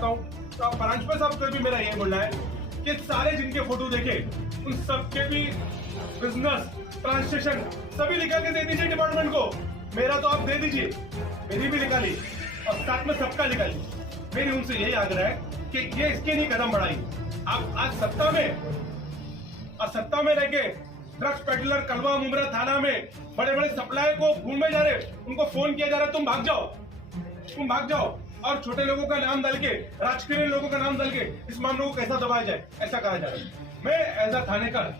चाहता हूँ। तो परांजपे साहब को भी मेरा ये बोलना है कि सारे जिनके फोटो देखे उन सबके भी बिजनेस ट्रांसलेशन सभी निकाल के दे दीजिए डिपार्टमेंट को। मेरा तो आप दे दीजिए, मेरी भी निकाली और साथ में सबका निकालिए। मेरी उनसे यही आग्रह है कि ये इसके नहीं कदम बढ़ाइए। आप आज सत्ता में रह के ड्रग्स पेडलर कलवा मुमरा थाना में बड़े बड़े सप्लाई को घूमे जा रहे, उनको फोन किया जा रहा है तुम भाग जाओ और छोटे लोगों का नाम डाल के, राजकीय लोगों का नाम डाल के इस मामले को कैसा दबाया जाए, ऐसा कहा जा रहा है। मैं एज अ थानेदार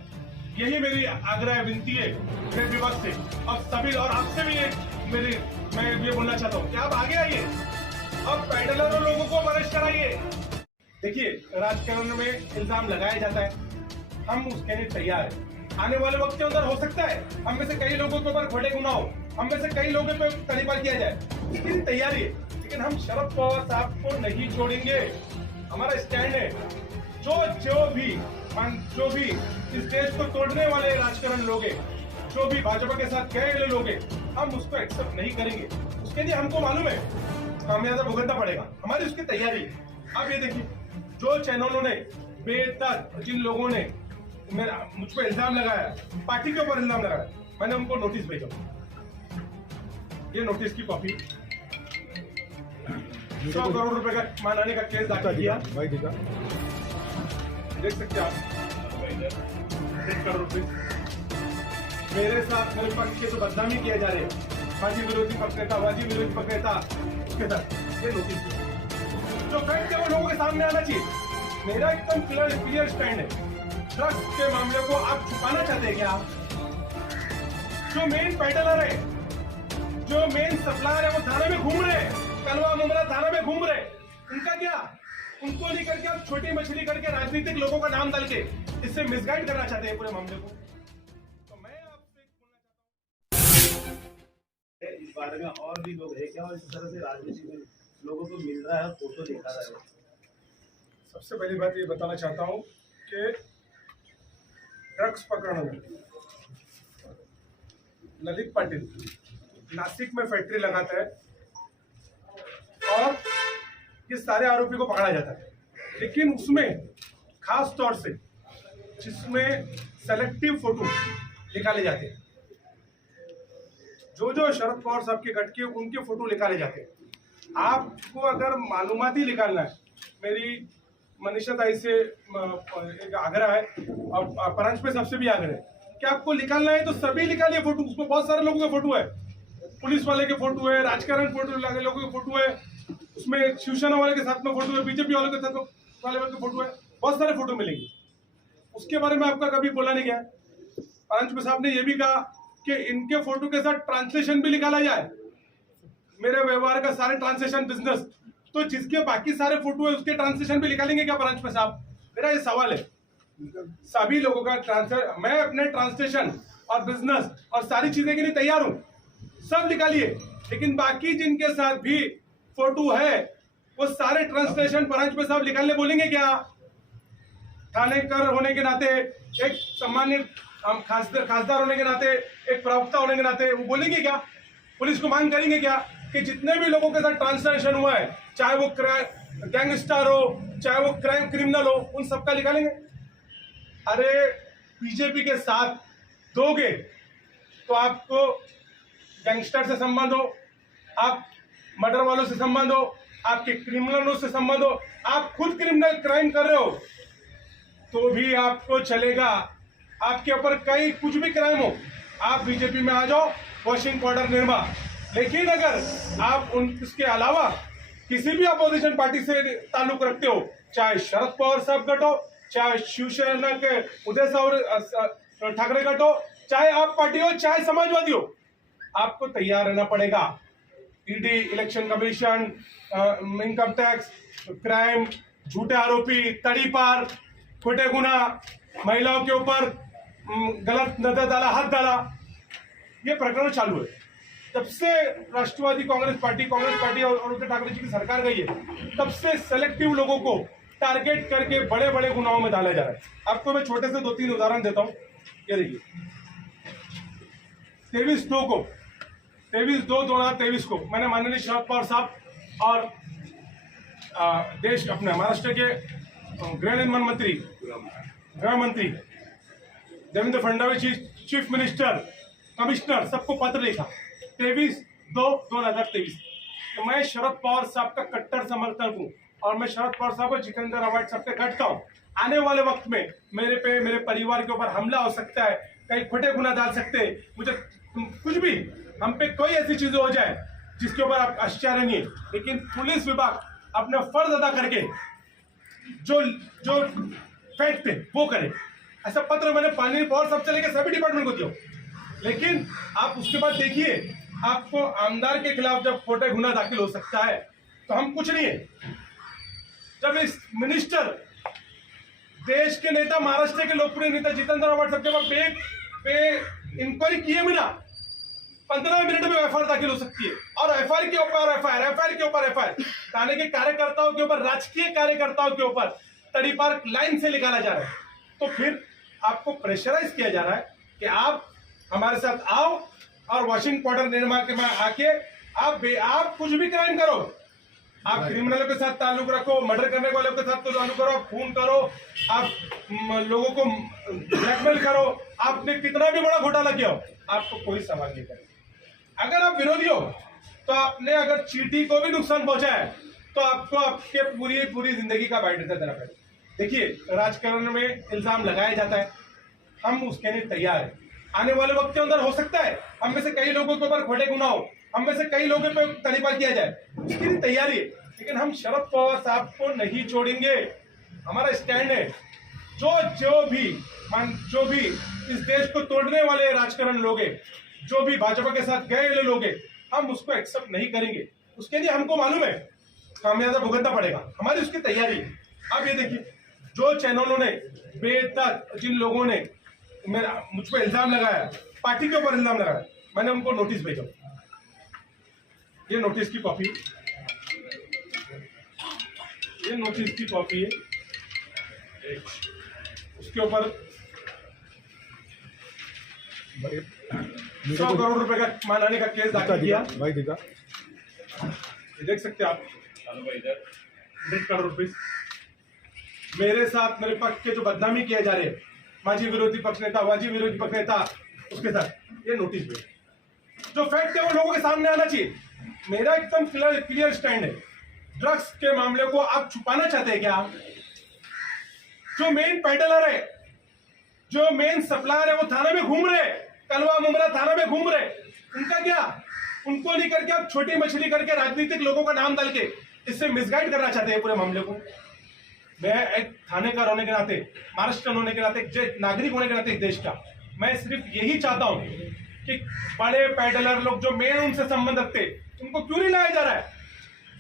यही मेरी आग्रह विनती है गृह विभाग से और सभी और आपसे भी मैं ये बोलना चाहता हूँ कि आप आगे आइए और पेडलरों लोगों को अरेस्ट कराइए। देखिए, राजकारण में इल्जाम लगाया जाता है, हम उसके लिए तैयार हैं। आने वाले वक्त के अंदर हो सकता है हम में से कई लोगों के ऊपर बड़े गुनाह हो, हम में से कई लोगों पे तरीका किया जाए, इसकी लिए तैयारी है। लेकिन हम शरद पवार साहब को नहीं छोड़ेंगे। हमारा स्टैंड है जो भी इस देश को तोड़ने वाले राजकारण लोग हैं, जो भी भाजपा के साथ गए लोग हैं, हम उसको एक्सेप्ट नहीं करेंगे। उसके लिए हमको मालूम है खामियाजा भुगतना पड़ेगा, हमारी उसकी तैयारी है। अब ये देखिए, जो चैनलों ने बेतक जिन लोगों ने मुझ पर इल्जाम लगाया, पार्टी के ऊपर इल्जाम लगाया, मैंने उनको नोटिस भेजा। ये नोटिस की कॉपी 100 करोड़ रुपए का मानहानि का केस दाखिल किया, देख सकते हैं आप। 1 करोड़ रुपए मेरे साथ मेरे पक्ष के तो बदनामी किए जा रहे हैं, माजी विरोधी पक्ष नेता उसके साथ ये नोटिस जो फैक्ट है वो लोगों के सामने आना चाहिए। मेरा एकदम क्लियर स्टैंड है। ड्रग्स के मामले को आप छुपाना चाहते हैं क्या? जो मेन पेडलर है, जो मेन सप्लायर है, वो थाने में घूम रहे हैं, कलवा मुमरा थाना में घूम रहे हैं, उनका क्या? उनको नहीं करके आप छोटी मछली करके राजनीतिक लोगों का नाम डाल के इससे मिसगाइड करना चाहते हैं पूरे मामले को। तो मैं आपसे बोलना चाहता हूँ इस बारे में और भी लोग है क्या, और इस तरह से राजनीति में लोगों को मिल रहा है, फोटो दिखा रहा है। सबसे पहली बात ये बताना चाहता हूँ कि ड्रग्स प्रकरण में ललित पाटिल नासिक में फैक्ट्री लगाता है और ये सारे आरोपी को पकड़ा जाता है, लेकिन उसमें खास तौर से जिसमें सेलेक्टिव फोटो निकाले जाते हैं, जो शरद पवार साहब के गट के उनके फोटो निकाले जाते हैं। आपको अगर मालूमात ही निकालना है, मेरी मनीषा ताई से एक आग्रह है और परांजपे साहब से भी आग्रह है कि आपको निकालना है तो सभी निकालिए फोटो। उसमें बहुत सारे लोगों के फोटो है, पुलिस वाले के फोटो है, राजकारण फोटो लोगों के फोटो है, उसमें शिवसेना वाले के साथ में फोटो है, बीजेपी वाले के साथ वाले के फोटो है, बहुत सारे फोटो मिलेंगे। उसके बारे में आपका कभी बोला नहीं गया। परांजपे साहब ने यह भी कहा कि इनके फोटो के साथ ट्रांसलेशन भी निकाला जाए, मेरे व्यवहार का सारे ट्रांसलेशन बिजनेस, तो जिसके बाकी सारे फोटो है उसके ट्रांसलेशन भी निकालेंगे क्या परांजपे साहब? मेरा ये सवाल है। सभी लोगों का मैं अपने ट्रांसलेशन और बिजनेस और सारी चीजें के लिए तैयार हूं, सब निकालिए, लेकिन बाकी जिनके साथ भी फोटो है वो सारे ट्रांसलेशन परांजपे साहब निकालने बोलेंगे क्या? थानेदार होने के नाते, एक सम्मानित खासदार होने के नाते, एक प्रवक्ता होने के नाते वो बोलेंगे क्या? पुलिस को मांग करेंगे क्या कि जितने भी लोगों के साथ ट्रांसलेशन हुआ है, चाहे वो गैंगस्टर हो, चाहे वो क्रिमिनल हो, उन सबका निकालेंगे? अरे बीजेपी के साथ दोगे तो आपको गैंगस्टर से संबंध हो, आप मर्डर वालों से संबंध हो, आपके क्रिमिनलों से संबंध हो, आप खुद क्रिमिनल क्राइम कर रहे हो तो भी आपको चलेगा। आपके ऊपर कई कुछ भी क्राइम हो, आप बीजेपी में आ जाओ, वॉशिंग पाउडर निर्मा। लेकिन अगर आप इसके अलावा किसी भी अपोजिशन पार्टी से ताल्लुक रखते हो, चाहे शरद पवार साहब गट हो, चाहे शिवसेना के उदय ठाकरे गट हो, चाहे आप पार्टी हो, चाहे समाजवादी हो, आपको तैयार रहना पड़ेगा। ED, election commission, income tax, crime, झूठे आरोपी, तड़ीपार, खोटे गुना, महिलाओं के ऊपर गलत नजर डाला, हाथ डाला, ये प्रकरण चालू है। जब से राष्ट्रवादी कांग्रेस पार्टी और उद्धव ठाकरे जी की सरकार गई है, तब से सेलेक्टिव लोगों को टारगेट करके बड़े बड़े गुनाहों में डाला जा रहा है। आपको मैं छोटे से 2-3 उदाहरण देता हूं। ये देखिए, 23/2/2023 को मैंने माननीय शरद पवार साहब और देश अपने महाराष्ट्र के गृह निर्माण मंत्री गृह मंत्री देवेंद्र फडणवीस जी, चीफ मिनिस्टर, कमिश्नर, सबको पत्र लिखा 23/2/2023 कि मैं शरद पवार साहब का कट्टर समर्थक हूँ और मैं शरद पवार साहब को जितेंद्र अवार्ड सबसे घटता हूँ। आने वाले वक्त में मेरे पे, मेरे परिवार के ऊपर हमला हो सकता है, कहीं खोटे गुना डाल सकते हैं, मुझे कुछ भी, हम पे कोई ऐसी चीजें हो जाए जिसके ऊपर आप आश्चर्य नहीं है, लेकिन पुलिस विभाग अपना फर्ज अदा करके जो फैक्ट थे वो करे। ऐसा पत्र मैंने पानी पवार साहब से लेकर सभी डिपार्टमेंट को दिया, लेकिन आप उसके बाद देखिए आपको आमदार के खिलाफ जब खोटे गुना दाखिल हो सकता है तो हम कुछ नहीं है। जब इस मिनिस्टर, देश के नेता, महाराष्ट्र के लोकप्रिय नेता जितेंद्र अवार्ड साहब के पास इंक्वायरी किए बिना 15 मिनट में एफआईआर दाखिल हो सकती है, और एफआईआर के ऊपर एफआईआर के ऊपर एफआईआर थाने के कार्यकर्ताओं के ऊपर, राजकीय कार्यकर्ताओं के ऊपर तड़ीपार लाइन से निकाला जा रहा है। तो फिर आपको प्रेशराइज किया जा रहा है कि आप हमारे साथ आओ और वॉशिंग पाउडर निर्माण के में आके आप कुछ भी क्राइम करो, आप क्रिमिनलों के साथ ताल्लुक रखो, मर्डर करने वालों के साथ तो ताल्लुक करो, खून करो, आप लोगों को ब्लैकमेल करो, आपने कितना भी बड़ा घोटाला किया हो, आपको कोई सवाल नहीं करेगा। अगर आप विरोधी हो तो आपने अगर चींटी को भी नुकसान पहुंचा है तो आपको आपके पूरी जिंदगी का बायोडेटा देना पड़ेगा। देखिए, राजकारण में इल्जाम लगाया जाता है, हम उसके लिए तैयार हैं। आने वाले वक्त के अंदर हो सकता है हम में से कई लोगों के ऊपर खोटे गुना हो, हम में से कई लोगों पे तड़ीपार किया जाए, उसकी भी तैयारी है, लेकिन हम शरद पवार साहब को नहीं छोड़ेंगे। हमारा स्टैंड है, जो भी इस देश को तोड़ने वाले राजकारण लोग हैं, जो भी भाजपा के साथ गए लोग हैं, हम उसको एक्सेप्ट नहीं करेंगे। उसके लिए हमको मालूम है खामियाजा भुगतना पड़ेगा, हमारी उसकी तैयारी है। अब ये देखिए, जो चैनलों ने बेहतर, जिन लोगों ने मुझ पर इल्जाम लगाया, पार्टी के ऊपर इल्जाम लगाया, मैंने उनको नोटिस भेजा। ये नोटिस की कॉपी, ये नोटिस की कॉपी है, उसके ऊपर 100 करोड़ रुपए का मानहानि का केस दाखिल किया। भाई दिखा, देख सकते हैं आप, 100 करोड़ रुपए मेरे साथ, मेरे पक्ष के जो बदनामी किए जा रहे हैं, माजी विरोधी पक्ष नेता, उसके साथ ये नोटिस भी, जो फैक्ट है वो लोगों के सामने आना चाहिए। मेरा एकदम क्लियर स्टैंड है, ड्रग्स के मामले को आप छुपाना चाहते हैं क्या? जो मेन पेडलर है, जो मेन सप्लायर है, वो थाना में घूम रहे, कलवा मुमरा थाना में घूम रहे, उनका क्या? उनको नहीं करके आप छोटी मछली करके राजनीतिक लोगों का नाम डाल के इससे मिसगाइड करना चाहते हैं पूरे मामले को। मैं एक थानेदार होने के नाते, महाराष्ट्र होने के नाते, एक नागरिक होने के नाते देश का, मैं सिर्फ यही चाहता हूं कि बड़े पैडलर लोग जो मेन उनसे संबंध रखते, उनको क्यों नहीं लाया जा रहा है?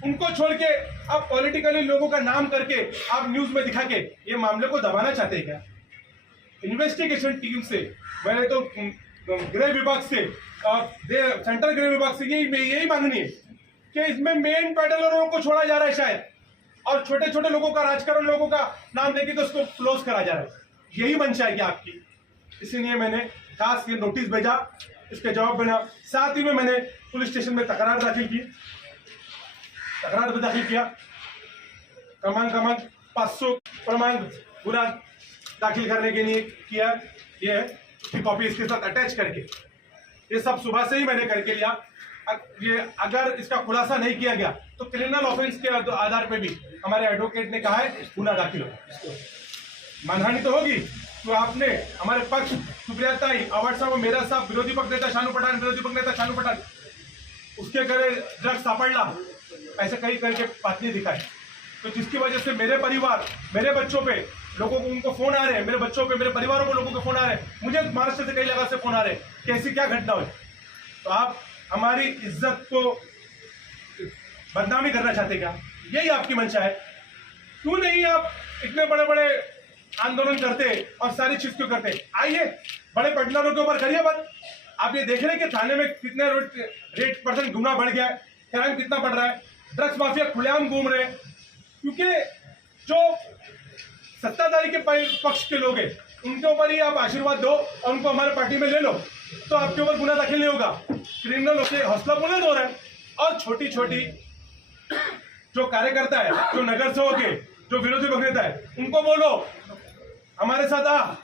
उनको छोड़ के आप पॉलिटिकली लोगों का नाम करके आप न्यूज में दिखा के ये मामले को दबाना चाहते हैं क्या? इन्वेस्टिगेशन टीम से, मैंने तो गृह विभाग से और सेंट्रल गृह विभाग से यही मांगनी है कि इसमें मेन पैडलरों को छोड़ा जा रहा है शायद, और छोटे छोटे लोगों का, राजकारण लोगों का नाम लेके तो उसको क्लोज करा जा रहा है। यही मंशा है क्या आपकी? इसीलिए मैंने खास ये नोटिस भेजा, इसके जवाब बना। साथ ही में मैंने पुलिस स्टेशन में तकरार दाखिल किया। क्रमांक 500 क्रमांक गुना दाखिल करने के लिए किया। ये है कॉपी इसके साथ अटैच करके, ये सब सुबह से ही मैंने करके लिया। ये अगर इसका खुलासा नहीं किया गया तो क्रिमिनल ऑफेंस के आधार पे भी हमारे एडवोकेट ने कहा है गुना दाखिल हो, मानहानि तो होगी। तो आपने हमारे पक्ष सुप्रिया ताई, अवार्ड साहब, मेरा साहब, विरोधी पक्ष नेता शानू पठान, उसके घरे ड्रग्स सापड़ला, ऐसे कई करके बातचीत दिखाई, तो जिसकी वजह से मेरे परिवार, मेरे बच्चों पे लोगों को, उनको फोन आ रहे हैं, मेरे बच्चों पे, मेरे परिवारों को लोगों के फोन आ रहे हैं, मुझे महाराष्ट्र से कई जगह से फोन आ रहे हैं कि ऐसी क्या घटना हुई। तो आप हमारी इज्जत को बदनामी करना चाहते क्या? यही आपकी मंशा है? क्यों नहीं आप इतने बड़े बड़े आंदोलन करते और सारी चीज क्यों करते? आइए, बड़े पटनारों के ऊपर करिए बात। आप ये देख रहे हैं कि थाने में कितने रेट परसेंट गुना बढ़ गया है, क्राइम कितना बढ़ रहा है, ड्रग्स माफिया खुलेआम घूम रहे हैं। क्योंकि जो सत्ताधारी के पक्ष के लोग हैं, उनके ऊपर ही आप आशीर्वाद दो और उनको हमारे पार्टी में ले लो, तो आपके ऊपर गुना दाखिल नहीं होगा। क्रिमिनल होके हौसला बुलंद हो रहा है और छोटी छोटी जो कार्यकर्ता है, जो नगर सेवक है, जो विरोधी पक्षनेता है, उनको बोलो हमारे साथ आ,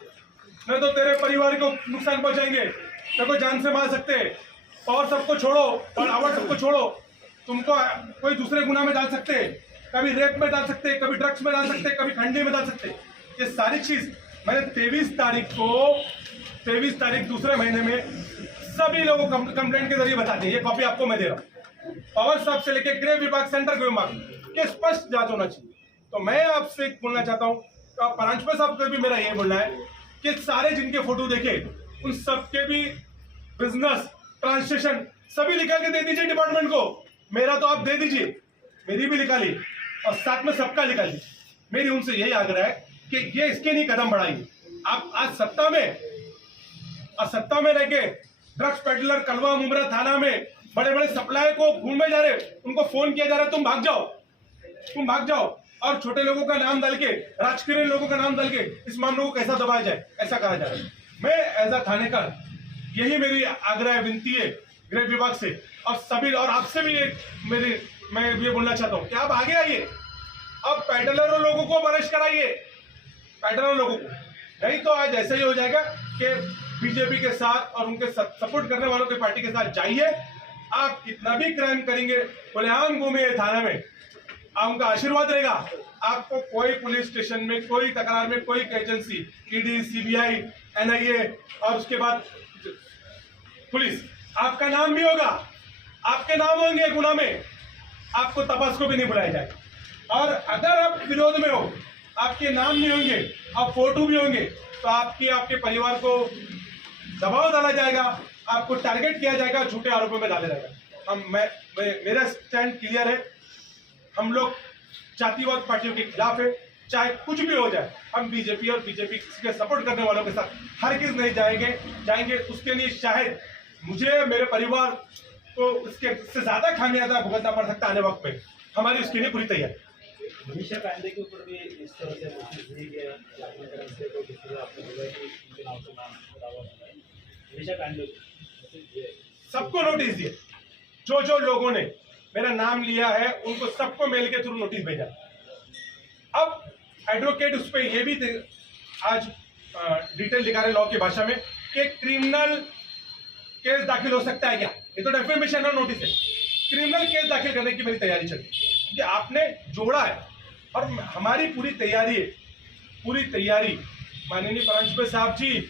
नहीं तो तेरे परिवार को नुकसान पहुंचाएंगे, तेरे को जान से मार सकते हैं। और सबको छोड़ो और आवाज सबको छोड़ो, तुमको कोई दूसरे गुनाह में डाल सकते हैं, कभी रेप में डाल सकते हैं, कभी ड्रग्स में डाल सकते हैं, कभी खंडे में डाल सकते हैं। ये सारी चीज मैंने 23 तारीख दूसरे महीने में सभी लोगों को कंप्लेंट के जरिए बता दी। ये कॉपी आपको मैं दे रहा हूँ, पावर साहब से लेकर गृह विभाग, सेंट्रल गृह विभाग के स्पष्ट जांच होना चाहिए। तो मैं आपसे बोलना चाहता हूँ, परांजपे साहब को भी मेरा ये बोलना है कि सारे जिनके फोटो देखे उन सबके भी बिजनेस ट्रांसलेशन सभी निकाल के दे दीजिए डिपार्टमेंट को। मेरा तो आप दे दीजिए, मेरी भी निकालिए और साथ में सबका निकालिए। मेरी उनसे यही आग्रह है कि ये इसके नहीं कदम बढ़ाइए। आप आज सत्ता में रह के ड्रग्स पेडलर कलवा मुमरा थाना में बड़े बड़े सप्लाई को भूल में जा रहे, उनको फोन किया जा रहा है, तुम भाग जाओ और छोटे लोगों का नाम डाल के, राजकीय लोगों का नाम डाल के इस मामले को कैसा दबाया जाए, ऐसा कहा जाए। मैं एज अ थानेदार यही मेरी आग्रह विनती है गृह विभाग से और सभी और आपसे भी मैं ये बोलना चाहता हूँ कि आप आगे आइए, अब पेडलर लोगों को अरेस्ट कराइए, पेडलर लोगों को। नहीं तो आज ऐसा ही हो जाएगा कि बीजेपी के साथ और उनके सपोर्ट करने वालों के पार्टी के साथ जाइए, आप कितना भी क्राइम करेंगे खुलेआम घूमिए थाना में, आप उनका आशीर्वाद रहेगा। आपको कोई पुलिस स्टेशन में, कोई तकरार में, कोई एजेंसी, ईडी, सीबीआई, एनआईए और उसके बाद पुलिस, आपका नाम भी होगा, आपके नाम होंगे गुना में, आपको तपास को भी नहीं बुलाया जाएगा। और अगर आप विरोध में हो, आपके नाम नहीं होंगे और फोटो भी होंगे, तो आपके परिवार को दबाव डाला जाएगा, आपको टारगेट किया जाएगा, झूठे आरोपों में डाला जाएगा। मेरा स्टैंड क्लियर है, हम लोग जातिवाद पार्टियों के खिलाफ है, चाहे कुछ भी हो जाए। हम बीजेपी और बीजेपी के सपोर्ट करने वालों के साथ हरगिज़ नहीं जाएंगे। उसके लिए शायद मुझे, मेरे परिवार को उसके से ज्यादा खामियाजा भुगतना पड़ सकता है आने वक्त में। हमारी उसके लिए पूरी तैयारी। मनीषा कांडे के ऊपर भी इस तरह से नोटिस दी गया अपनी तरफ से, तो जिस तरह आपने बोला कि उनके नाम से नाम दावा होता है, मनीषा कांडे सबको नोटिस दिए, जो लोगों ने मेरा नाम लिया है उनको सबको मेल के थ्रू नोटिस भेजा। अब एडवोकेट उस पर यह भी आज डिटेल दिखा रहे लॉ की भाषा में कि क्रिमिनल केस दाखिल हो सकता है क्या। ये तो डेफेमेशन और नोटिस है, क्रिमिनल केस दाखिल करने की मेरी तैयारी चल रही है कि आपने जोड़ा है और हमारी पूरी तैयारी माननीय परांजपे साहब जी,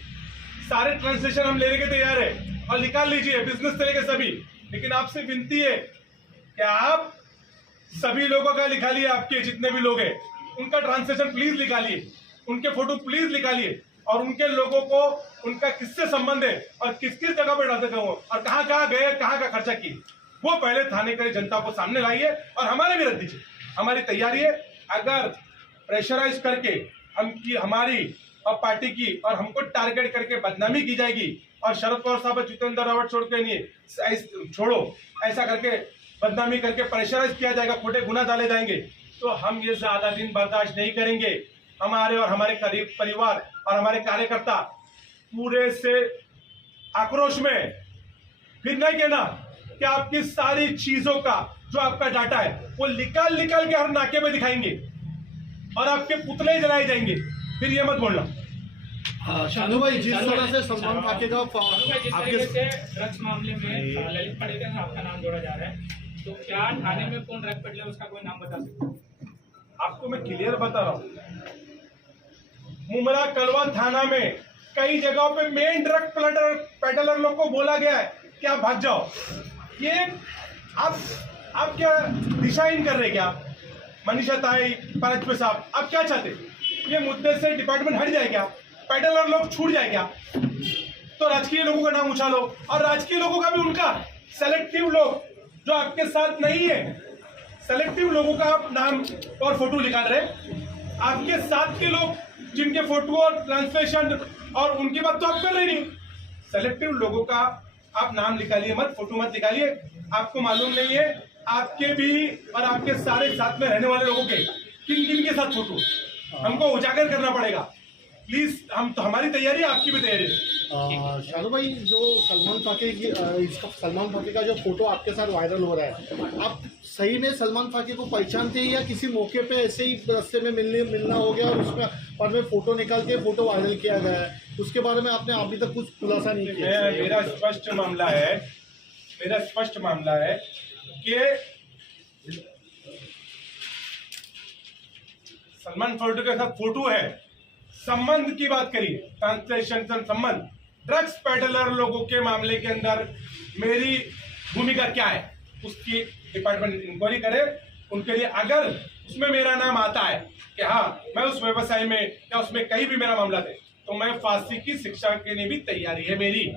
सारे ट्रांसलेशन हम लेने के तैयार है और निकाल लीजिए बिजनेस से लेकर सभी। लेकिन आपसे विनती है कि आप सभी लोगों का निकालिए, आपके जितने भी लोग हैं उनका ट्रांसलेशन प्लीज निकालिए, उनके फोटो प्लीज निकालिए और उनके लोगों को उनका किससे संबंध है और किस किस जगह पर डालते गए और कहाँ गए, कहाँ का खर्चा किए, वो पहले थाने के जनता को सामने लाइए और हमारे भी रख दीजिए। हमारी तैयारी है, अगर प्रेशराइज करके हमारी और पार्टी की और हमको टारगेट करके बदनामी की जाएगी और शरद पवार साहब जितेंद्र रावत छोड़ो ऐसा करके बदनामी करके प्रेशराइज किया जाएगा, खोटे गुना डाले जाएंगे, तो हम ये ज्यादा दिन बर्दाश्त नहीं करेंगे। हमारे और हमारे करीब परिवार और हमारे कार्यकर्ता पूरे से आक्रोश में फिर नहीं कहना कि आपकी सारी चीजों का जो आपका डाटा है वो निकाल के हर नाके में दिखाएंगे और आपके पुतले जलाए जाएंगे, फिर ये मत बोलना। शानू भाई, जिस तरह से सलमान खान का आपके ड्रग्स मामले में ललित पाडेकर में आपका नाम जोड़ा जा रहा है, तो क्या थाने में कौन ड्रग पेडलर उसका कोई नाम बता सकते हैं? आपको मैं क्लियर बता रहा हूँ, मुमरा कलवा थाना में कई जगहों पे मेन ड्रग पेडलर लोग को बोला गया है कि आप भाग जाओ। ये आप क्या दिशाहीन कर रहे क्या? मनीषा ताई, परांजपे साहब, आप क्या चाहते? ये मुद्दे से डिपार्टमेंट हट जाए क्या? पेडलर लोग छूट जाए क्या? तो राजकीय लोगों का नाम उछालो और राजकीय लोगों का भी उनका सेलेक्टिव लोग जो आपके साथ नहीं है, सेलेक्टिव लोगों का आप नाम और फोटो निकाल रहे, आपके साथ के लोग जिनके फोटो और ट्रांसलेशन और उनकी बात तो आप कर रहे नहीं, सेलेक्टिव लोगों का आप नाम निकालिए मत, फोटो मत निकालिए। आपको मालूम नहीं है आपके भी और आपके सारे साथ में रहने वाले लोगों के किन के साथ फोटो हमको उजागर करना पड़ेगा। प्लीज, हम तो हमारी तैयारी है, आपकी भी तैयारी है। शानू भाई, जो सलमान फाके का जो फोटो आपके साथ वायरल हो रहा है, आप सही में सलमान फाके को पहचानते हैं या किसी मौके पे ऐसे ही रास्ते में मिलना हो गया और उसमें बाद में फोटो निकाल के फोटो वायरल किया गया है? उसके बारे में आपने अभी तक कुछ खुलासा नहीं किया? मेरा स्पष्ट मामला है कि सलमान फारूकी के साथ फोटो है। संबंध की बात करिए, ट्रांसलेशन संबंध, ड्रग्स पेडलर लोगों के मामले के अंदर मेरी भूमिका क्या है, उसकी डिपार्टमेंट इंक्वायरी करे। उनके लिए अगर उसमें मेरा नाम आता है कि हाँ मैं उस व्यवसाय में या उसमें कहीं भी मेरा मामला दे, तो मैं फांसी की शिक्षा के लिए भी तैयारी है मेरी।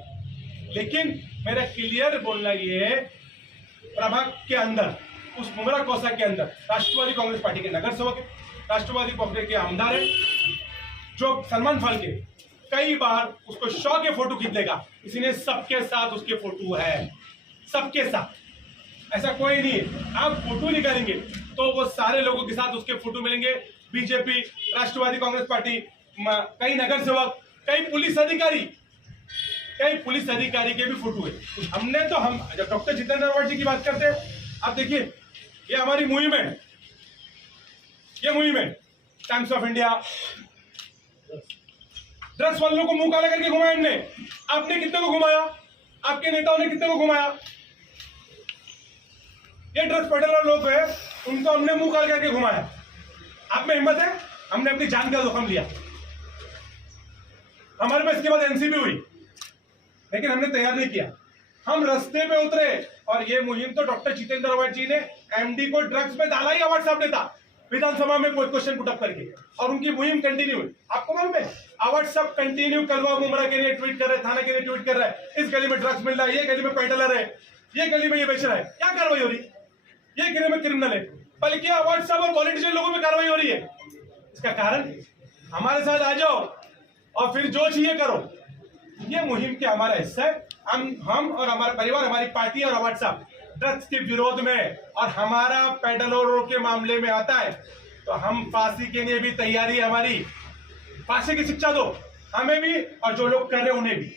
लेकिन मेरा क्लियर बोलना ये है, प्रभाग के अंदर, उस मुमरा कोसा के अंदर राष्ट्रवादी कांग्रेस पार्टी के नगर सेवक है, राष्ट्रवादी कांग्रेस के आमदार है, जो सलमान फारूकी कई बार उसको शौक के फोटो खींच लेगा, इसलिए सबके साथ उसके फोटो है, सबके साथ, ऐसा कोई नहीं है। आप फोटो निकालेंगे तो वो सारे लोगों के साथ उसके फोटो मिलेंगे। बीजेपी, राष्ट्रवादी कांग्रेस पार्टी, कई नगर सेवक, कई पुलिस अधिकारी के भी फोटो है। हमने तो हम जब डॉक्टर जितेंद्र अवार्ड जी की बात करते हैं, आप देखिए ये हमारी मुहिम है, ये मुहिम है टाइम्स ऑफ इंडिया। ड्रग्स वालों को मुंह काला करके घुमाया हमने। आपने कितने को घुमाया? आपके नेताओं ने कितने को घुमाया? ये ड्रग्स पेडलर लोग हैं, उनको हमने मुंह काला करके घुमाया। आप में हिम्मत है? हमने अपनी जान का जोखिम लिया। हमारे में इसके बाद एनसीबी हुई, लेकिन हमने तैयार नहीं किया। हम रास्ते पे उतरे और ये मुहिम तो डॉक्टर जितेंद्र अवार्ड जी ने एमडी को ड्रग्स में डाला ही अवार्ड साहब ने था, विधानसभा में कोई क्वेश्चन पुटअप करके, और उनकी मुहिम कंटिन्यू हुई। आपको मालूम है अवार्ड साहब कंटिन्यू कलवा मुमरा के लिए ट्वीट कर रहे हैं, थाना के लिए ट्वीट कर रहा है, इस गली में ड्रग्स मिल रहा है, ये गली में पेडलर है, ये गली में ये बेच रहा है। क्या कार्रवाई हो रही? ये गली में क्रिमिनल है, बल्कि अवार्ड साहब और पॉलिटिशियन लोगों में कार्रवाई हो रही है। इसका कारण हमारे साथ आ जाओ और फिर जो चाहिए करो। ये मुहिम के हमारा हिस्सा है। हम और हमारा परिवार, हमारी पार्टी और अवार्ड साहब ड्रग्स के विरोध में, और हमारा पेडलरों के मामले में आता है तो हम फांसी के लिए भी तैयारी है हमारी। फांसी की शिक्षा दो हमें भी और जो लोग कर रहे हैं उन्हें भी।